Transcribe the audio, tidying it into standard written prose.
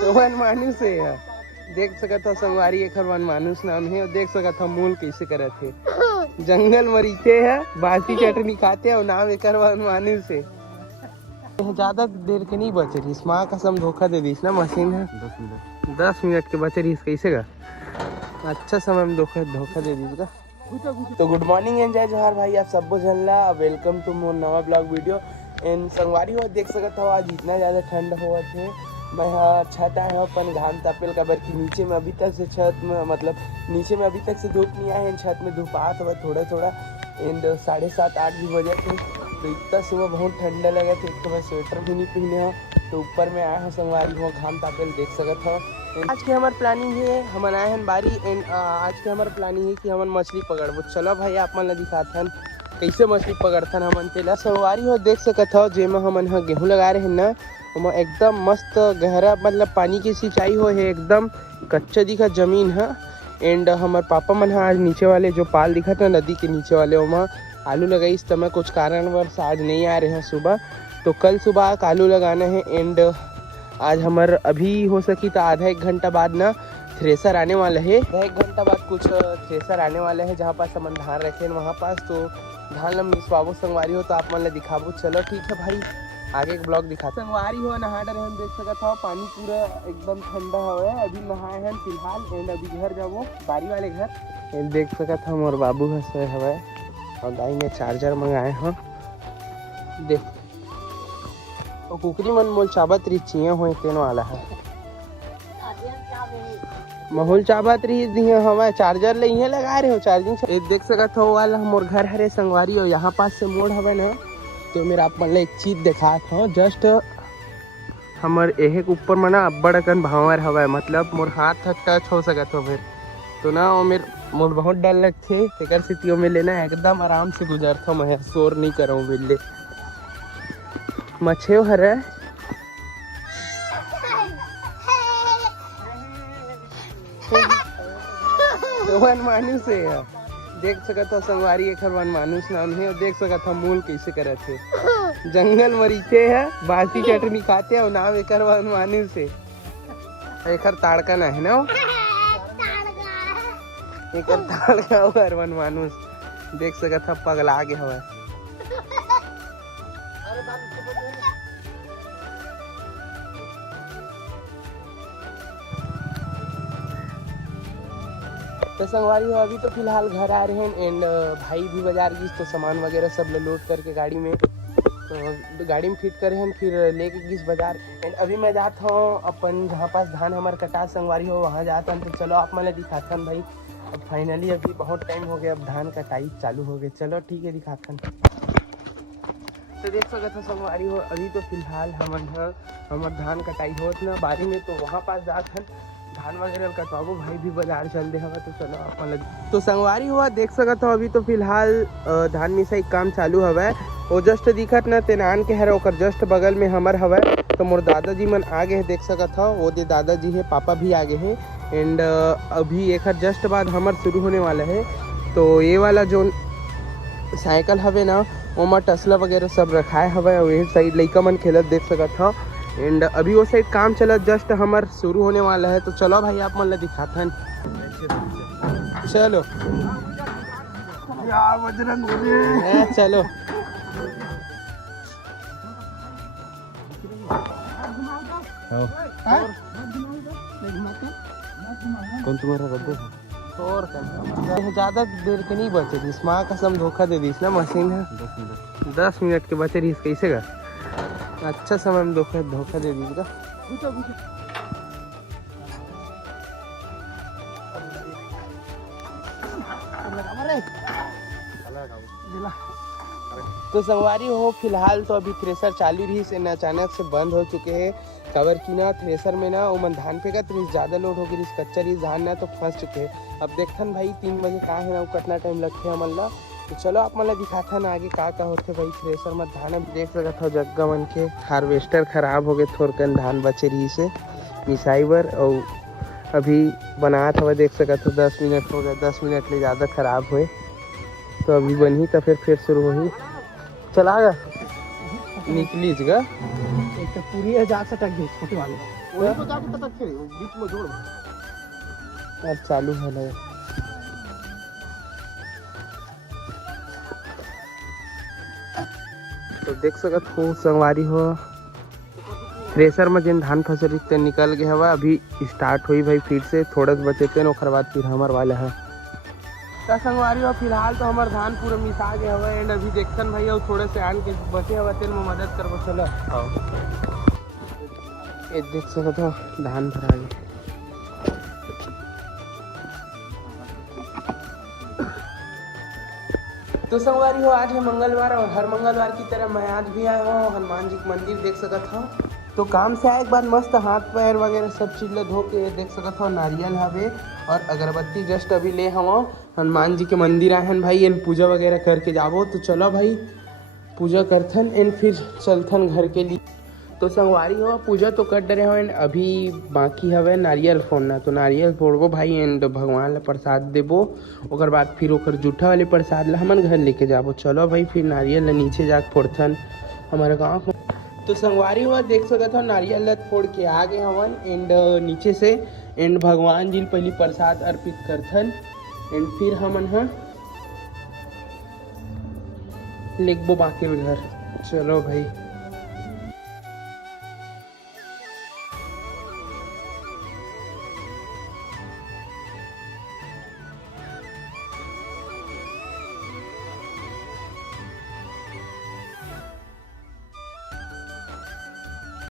तो वन मानुस है। देख सकत हो संगवारी एक वन मानुस नाम है। और देख सकत हो मूल कैसे करे थे। जंगल मरीचे है, बासी चटनी खाते और नाम एक वन मानुस है। ज्यादा देर के नहीं बच रही, माँ कसम धोखा दे दी ना मशीन है। 10 मिनट के बच रही कैसे का अच्छा समय में धोखा दे दी। तो गुड मॉर्निंग एंड जय जोहार भाई, आप सबको झलना वेलकम टू मोर नवा ब्लॉग वीडियो। एंड संगवारी हो देख सकता हो आज इतना ज़्यादा ठंड हुआ थे। मैं यहाँ छत आया हूँ अपन घाम तापेल का बर की नीचे में अभी तक से छत में मतलब नीचे में अभी तक से धूप नहीं आया है। छत में धूप आता हुआ थोड़ा थोड़ा। एंड 7:30-8 भी बजे थे तो इतना सुबह बहुत ठंडा लगा था। एक तो मैं स्वेटर भी नहीं पहने हो तो ऊपर में आया हूँ संगवारी हो घाम तापेल देख सकता हो। आज के हमारे प्लानिंग है हम आए हैं बारी। एंड आज के हमारे प्लानिंग है कि हम मछली पकड़बो। चलो भाई आप मन दिखाथन कैसे मछली पकड़थन। हमन तेला संगवारी हो देख सकत हो जेमा हमन ह गेहूँ लगा रहे हैं ना, वहाँ एकदम मस्त गहरा मतलब पानी की सिंचाई हो है, एकदम कच्चा दिखा जमीन है। एंड हमारे पापा मन आज नीचे वाले जो पाल दिखा था नदी के नीचे वाले वहाँ आलू लगाई। इस समय कुछ कारणवश आज नहीं आ रहे हैं सुबह, तो कल सुबह आलू लगाना है। एंड आज हमारे अभी हो सकी तो आधा एक घंटा बाद ना थ्रेसर आने वाला है। आधा एक घंटा बाद कुछ थ्रेसर आने वाला है जहाँ पास हम धान रखे हैं वहाँ पास। तो धान लम निस्वाबो संगवारी हो तो आप मन दिखाबो। चलो ठीक है भाई आगे एक ब्लॉग दिखा। संगवारी हो नहा डरे हम देख सकत हो पानी पूरा एकदम ठंडा है। अभी नहाए हैं फिलहाल। एंड अभी घर जाबो बारी वाले घर। एंड देख सकत हम और बाबू है सोए हवे और दाई में चार्जर मंगाए हैं। देख तो कुकरी मन मोल चाबत रही चिया हो तेन वाला है माहौल चाबत रही दिए हवा चार्जर ले इहे लगा रहे हो चार्जिंग। देख सकत हो वाला मोर घर हरे संगवारी हो यहाँ पास से मोड़ हवे ना। तो मेरा आप मन एक चीज दिखात हो जस्ट हमर एहे के ऊपर में ना अब्बड़ अकन भावर हवा मतलब मोर हाथ तक टच हो सकत हो फिर तो ना वो मोर बहुत डर लगथे। तेकर स्थितियों में लेना एकदम आराम से गुजरता मैं शोर नहीं करूँ बिल्ले मछेव हरे। वन मानुस है। देख सकत हो संगवारी एक वन मानुस नाम है। और देख सकत हो मूल कैसे करे थे। जंगल मरीचे है, बासी चटनी खाते और नाम एक वन मानुस है। एक ताड़का ना है ना एक ताड़का वन मानुस देख सकत हो पगला आगे हवा। तो संगवारी हो अभी तो फिलहाल घर आ रहे हैं। एंड भाई भी बाजार गई तो सामान वगैरह सब लोड करके गाड़ी में तो गाड़ी में फिट करे हैं फिर लेके गई बाजार। एंड अभी मैं जाता हूँ अपन जहाँ पास धान हमारे कटा संगवारी हो वहाँ जाता हूँ। तो चलो आप मैंने दिखाता हूँ भाई। अब फाइनली अभी बहुत टाइम हो गया अब धान कटाई चालू हो गई। चलो ठीक है दिखाता हूँ। तो देख सकते हो संगवारी हो अभी तो फिलहाल हमारे धान कटाई होत ना बारी में तो वहाँ पास जाते हैं धान वगैरह कटवाबो। भाई भी बाजार चल दे हवा तो चलो अपन तो संगवारी हुआ देख सकत हो अभी तो फिलहाल धान मिसाई काम चालू हवा। वो जस्ट दिखत ना तेनान के हर ओकर जस्ट बगल में हमर हवा। तो मोर दादाजी मन आगे है देख सकत हो वो दे दादाजी है पापा भी आगे हैं। एंड अभी एक जस्ट बाद हमर शुरू होने वाला है। तो ये वाला जो साइकिल हवे ना ओमा टसला वगैरह सब रखाए हवा और ये साइड लइका मन खेलत देख सकत हो। एंड अभी वो साइड काम चलत जस्ट हमार शुरू होने वाला है। तो चलो भाई आप मन दिखाथन चलो यार बजरंग चलो कौन तुम्हारा रद्द और ज्यादा देर के नहीं बचे रही माँ कसम धोखा दे दी ना मशीन है। 10 मिनट के बचे रही कैसे का अच्छा समय में धोखा दे दी। तो संगवारी हो फिलहाल तो अभी थ्रेसर चालू रही से अचानक से बंद हो चुके हैं। कवर की ना थ्रेसर में ना वो धान फेंका तो ज़्यादा लोड हो गई कच्चा रही धान ना तो फंस चुके हैं। अब देखथन भाई 3 बजे कहाँ है ना वो कितना टाइम लगते हैं हमन ला। तो चलो आप मन दिखाथन आगे का होते भाई थ्रेसर में धान अब देख सकत हो जग्गा मन के हार्वेस्टर खराब हो गए थोड़कन धान बचे रही से मिसाई बर और अभी बनात हवा देख सकत हो 10 मिनट हो गए 10 मिनट ले ज़्यादा खराब हुए। तो अभी बनी तो फिर शुरू हो ही चला गा निकली जगह एक तो पूरी जा सकता है छोटे वाले वही को जाके तक के बीच में जोड़ अब चालू है ना। तो देख सकत हो संगवारी हो थ्रेसर में जिन धान फसल इतने निकल गए हवा अभी स्टार्ट हुई भाई फिर से थोड़ा बचे थे ओकर बाद फिर हमार वाला है संगवारी हो। फिलहाल तो हमार धान पूरा मिसा गया हवा एंड अभी देखन भाई और थोड़े से आन के बचे हवा तेल में मदद करबो चलो। ये देख सकत हो धान भरा गया। तो संगवारी हो आज है मंगलवार और हर मंगलवार की तरह मैं आज भी आया हूँ हनुमान जी का मंदिर देख सकत हो। तो काम से आए एक बार मस्त हाथ पैर वगैरह सब चीज ले धो के देख सकत हो नारियल हवे और अगरबत्ती जस्ट अभी ले हम हनुमान जी के मंदिर आए हैं भाई एंड पूजा वगैरह करके जाबो। तो चलो भाई पूजा करथन एंड फिर चलथन घर के लिए। तो संगवारी हो पूजा तो कर डरे हो एंड अभी बाकी हवे नारियल फोड़ना। तो नारियल फोड़बो भाई एंड भगवान ला प्रसाद देबो ओकर बाद फिर ओकर जूठा वाले प्रसाद ला हमन घर लेके जाबो। चलो भाई फिर नारियल ला नीचे जाके फोड़थन हमारे गाँव में। तो संगवारी हुआ देख सकत हो नारियल ला फोड़ के आ गए हवन एंड नीचे से एंड भगवान जी पहले प्रसाद अर्पित करथन एंड फिर हमन ह लेगबो बाकी घर। चलो भाई।